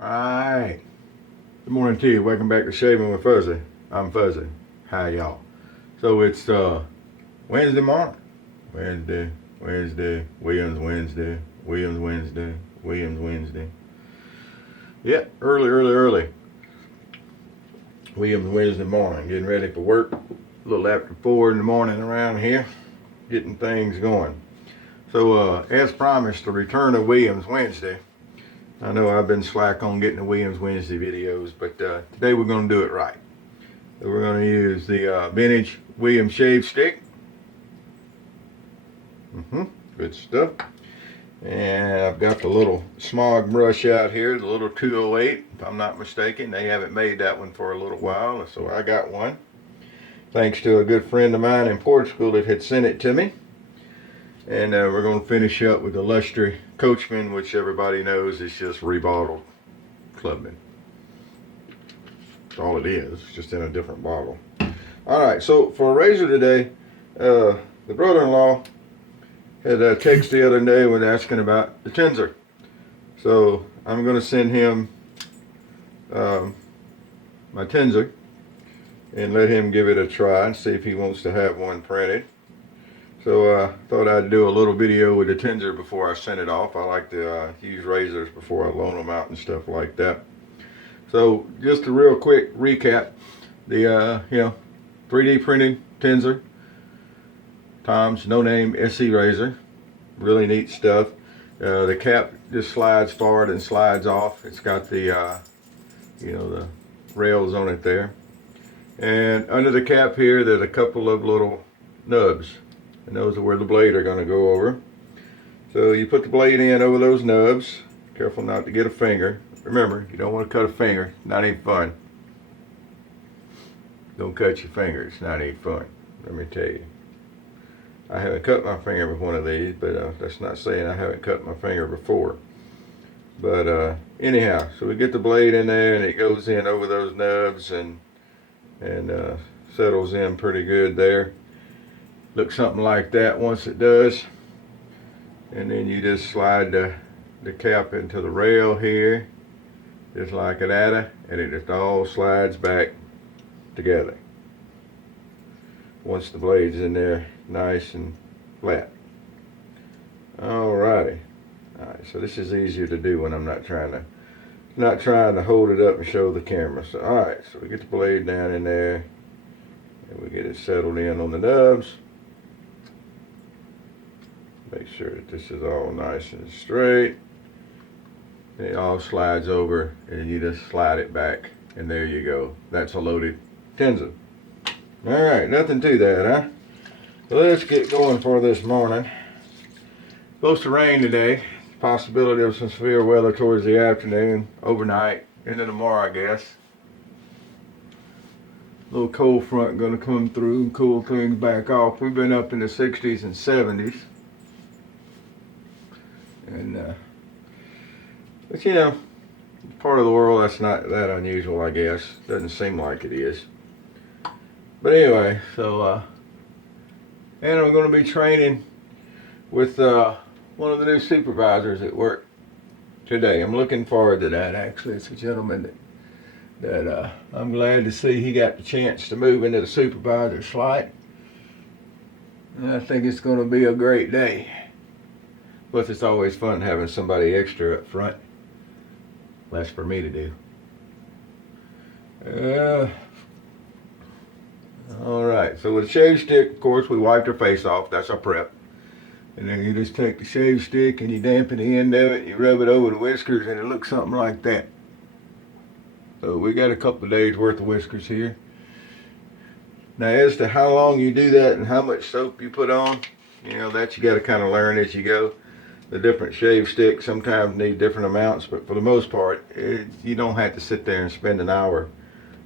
Alright. Good morning to you. Welcome back to Shaving with Fussy. I'm Fussy. Hi y'all. So it's Wednesday morning. Wednesday, Williams Wednesday, Williams Wednesday. Yep, early. Williams Wednesday morning. Getting ready for work. A little after 4 in the morning around here. Getting things going. So as promised, the return of Williams Wednesday. I know I've been slack on getting the Williams Wednesday videos, but today we're going to do it right. So we're going to use the vintage Williams shave stick. Good stuff. And I've got the little smog brush out here, the little 208, if I'm not mistaken. They haven't made that one for a little while, so I got one. Thanks to a good friend of mine in Portugal that had sent it to me. And we're going to finish up with the Lustre Coachman, which everybody knows is just rebottled Clubman. That's all it is, just in a different bottle. Alright, so for a razor today, the brother-in-law had a text the other day with asking about the TNNSER. So I'm going to send him my TNNSER and let him give it a try and see if he wants to have one printed. So I thought I'd do a little video with the TNNSER before I send it off. I like to use razors before I loan them out and stuff like that. So just a real quick recap. The 3D printed TNNSER, Tom's no name SE razor, really neat stuff. The cap just slides forward and slides off. It's got the the rails on it there, and under the cap here there's a couple of little nubs. And those are where the blade are going to go over. So you put the blade in over those nubs. Careful not to get a finger. Remember, you don't want to cut a finger. Not any fun. Don't cut your finger. It's not any fun. Let me tell you. I haven't cut my finger with one of these, but that's not saying I haven't cut my finger before. But anyhow, so we get the blade in there and it goes in over those nubs and settles in pretty good there. Looks something like that once it does, and then you just slide the cap into the rail here just like that, and it just all slides back together once the blade's in there nice and flat. Alright, so this is easier to do when I'm not trying to hold it up and show the camera. So alright, so we get the blade down in there and we get it settled in on the nubs. Make sure that this is all nice and straight. And it all slides over and you just slide it back and there you go. That's a loaded TNNSER. Alright, nothing to that, huh? So let's get going for this morning. Supposed to rain today. Possibility of some severe weather towards the afternoon, overnight, into tomorrow I guess. Little cold front gonna come through and cool things back off. We've been up in the 60s and 70s. And but part of the world that's not that unusual, I guess. Doesn't seem like it is. But anyway, so and I'm going to be training with one of the new supervisors at work today. I'm looking forward to that. Actually, it's a gentleman that I'm glad to see he got the chance to move into the supervisor slot. And I think it's going to be a great day. Plus, it's always fun having somebody extra up front. Less for me to do. Alright, so with a shave stick, of course, we wiped our face off. That's our prep. And then you just take the shave stick and you dampen the end of it, you rub it over the whiskers, and it looks something like that. So we got a couple of days worth of whiskers here. Now, as to how long you do that and how much soap you put on, that you got to kind of learn as you go. The different shave sticks sometimes need different amounts, but for the most part, you don't have to sit there and spend an hour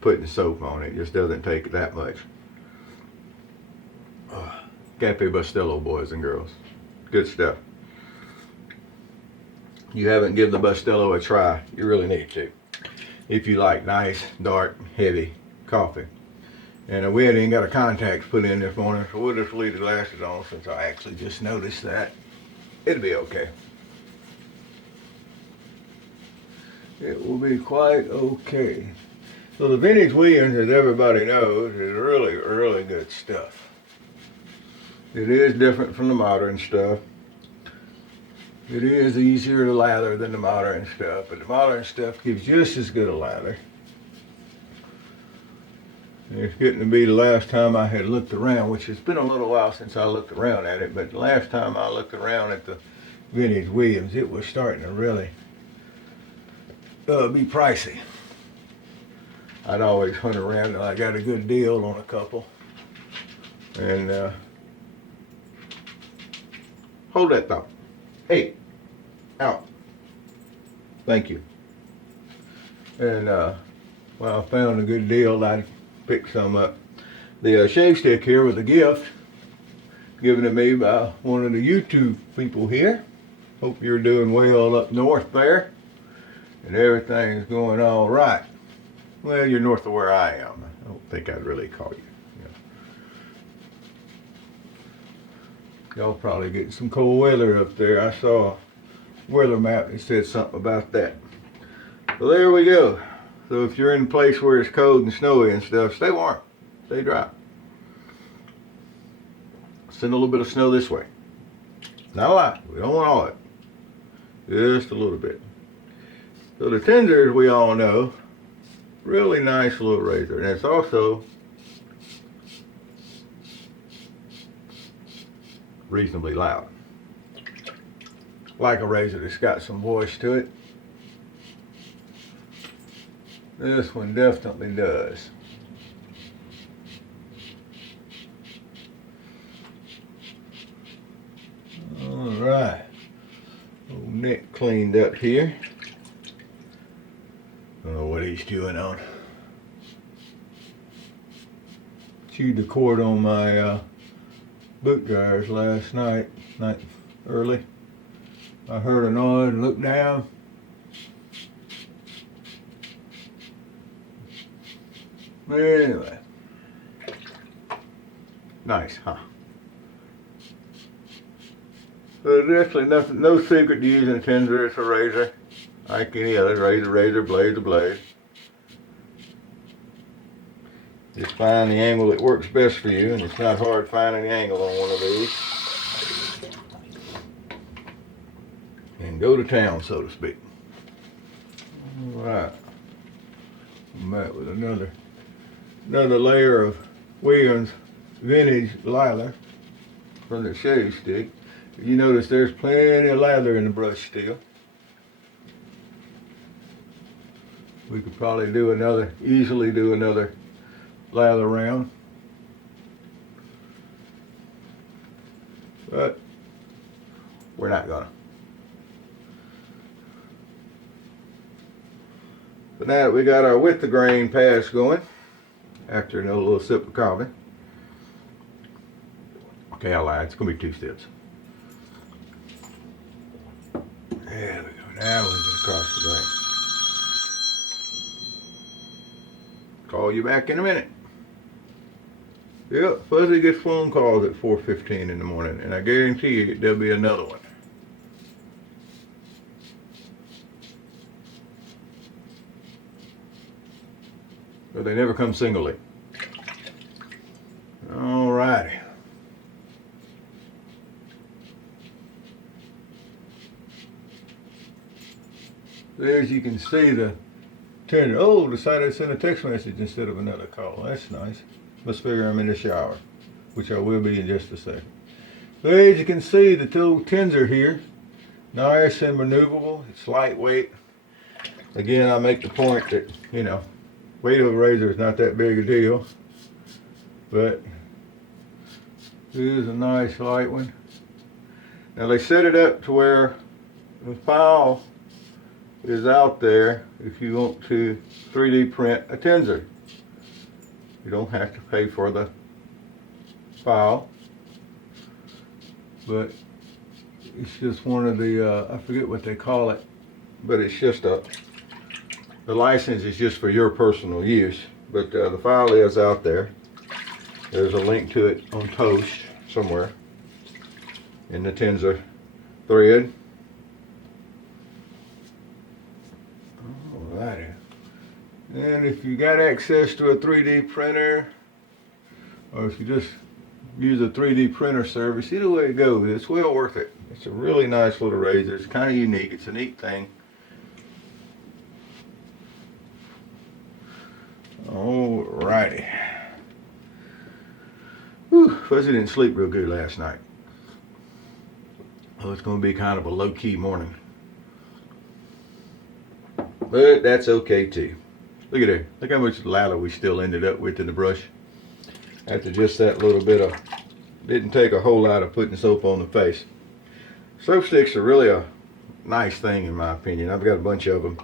putting soap on it. It just doesn't take that much. Cafe Bustelo, boys and girls. Good stuff. You haven't given the Bustelo a try, you really need to. If you like nice, dark, heavy coffee. And we hadn't even got a contacts put in this morning, so we'll just leave the glasses on since I actually just noticed that. It'll be okay. it will be quite okay. So the vintage Williams, as everybody knows, is really, really good stuff. It is different from the modern stuff. It is easier to lather than the modern stuff, but the modern stuff gives just as good a lather. And it's getting to be the last time I had looked around, which has been a little while since I looked around at it, but the last time I looked around at the vintage Williams, it was starting to really be pricey. I'd always hunt around till I got a good deal on a couple. And hold that thought. Hey, out. Thank you. And well, I found a good deal. I picked some up. The shave stick here was a gift given to me by one of the YouTube people here. Hope you're doing well up north there, and everything's going all right. Well, you're north of where I am. I don't think I'd really call you. Y'all probably getting some cold weather up there. I saw a weather map that said something about that. So there we go. So if you're in a place where it's cold and snowy and stuff, stay warm, stay dry. Send a little bit of snow this way. Not a lot. We don't want all of it. Just a little bit. So the TNNSER, we all know, really nice little razor, and it's also reasonably loud. Like a razor that's got some voice to it. This one definitely does. Alright. Old Nick cleaned up here. I don't know what he's chewing on. Chewed the cord on my boot dryers last night early. I heard a noise and looked down. Anyway. Nice, huh? So there's actually nothing, no secret to using a TNNSER. It's a razor. Like any other razor, blade to blade. Just find the angle that works best for you, and it's not hard finding the angle on one of these. And go to town, so to speak. Alright. I'm back with another layer of Williams vintage lather from the shave stick. You notice there's plenty of lather in the brush still. We could probably easily do another lather round. But we're not gonna. So now that we got our with the grain pass going, after a little sip of coffee. Okay, I lied. It's gonna be 2 steps. There we go. Now we're gonna cross the grain. Call you back in a minute. Yep, Fussy gets phone calls at 4:15 in the morning, and I guarantee you there'll be another one. But they never come singly. Alrighty. There, as you can see, the TNNSER. Oh, decided to send a text message instead of another call. That's nice. Must figure I'm in the shower, which I will be in just a second. So as you can see, the two TNNSER here, nice and maneuverable. It's lightweight. Again, I make the point that, weight of a razor is not that big a deal, but it is a nice light one. Now they set it up to where the file is out there if you want to 3D print a TNNSER. You don't have to pay for the file, but it's just one of the, I forget what they call it, but it's just the license is just for your personal use, but the file is out there. There's a link to it on Toast somewhere in the TNNSER thread. And if you got access to a 3D printer, or if you just use a 3D printer service, either way it goes, it's well worth it. It's a really nice little razor. It's kind of unique. It's a neat thing. Alrighty. Whew, Fussy didn't sleep real good last night. So it's going to be kind of a low-key morning. But that's okay too. Look at there. Look how much lather we still ended up with in the brush. After just that little bit of, didn't take a whole lot of putting soap on the face. Soap sticks are really a nice thing in my opinion. I've got a bunch of them.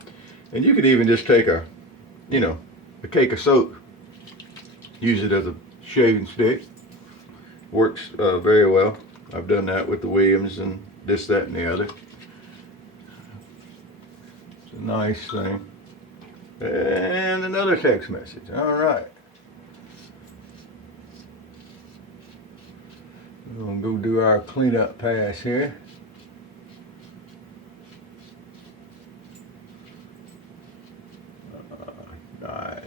And you could even just take a, a cake of soap, use it as a shaving stick. Works very well. I've done that with the Williams and this, that, and the other. It's a nice thing. And another text message. All right. We're going to go do our cleanup pass here. Nice.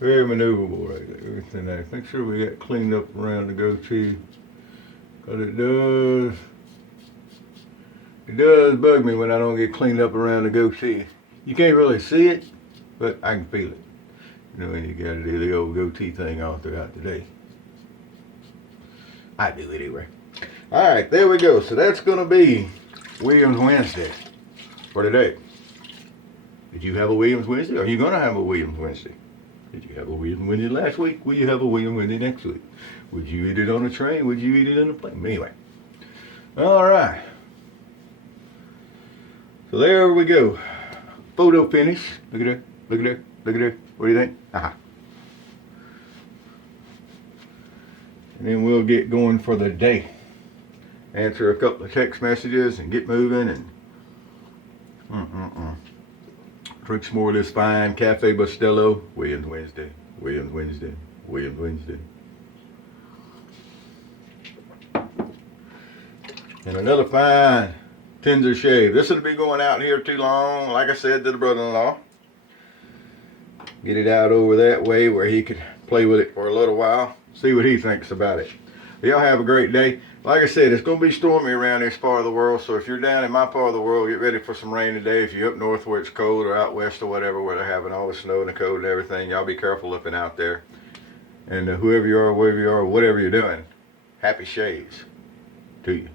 Very maneuverable right there. Everything there. Make sure we get cleaned up around the goatee. Because it does bug me when I don't get cleaned up around the goatee. You can't really see it, but I can feel it. When you gotta do the old goatee thing all throughout the day. I do anyway. Alright, there we go. So that's gonna be Williams Wednesday for today. Did you have a Williams Wednesday? Are you gonna have a Williams Wednesday? Did you have a Williams Wednesday last week? Will you have a Williams Wednesday next week? Would you eat it on a train? Would you eat it on a plane? Anyway. Alright. So there we go. Photo finish. Look at that. Look at that. Look at that. What do you think? Aha. And then we'll get going for the day. Answer a couple of text messages and get moving and drink some more of this fine Cafe Bustelo. Williams Wednesday. Williams Wednesday. Williams Wednesday. And another fine TNNSER shave. This will be going out here too long, like I said to the brother-in-law. Get it out over that way where he could play with it for a little while. See what he thinks about it. Y'all have a great day. Like I said, it's going to be stormy around this part of the world. So if you're down in my part of the world, get ready for some rain today. If you're up north where it's cold or out west or whatever, where they're having all the snow and the cold and everything, y'all be careful up and out there. And whoever you are, wherever you are, whatever you're doing, happy shaves to you.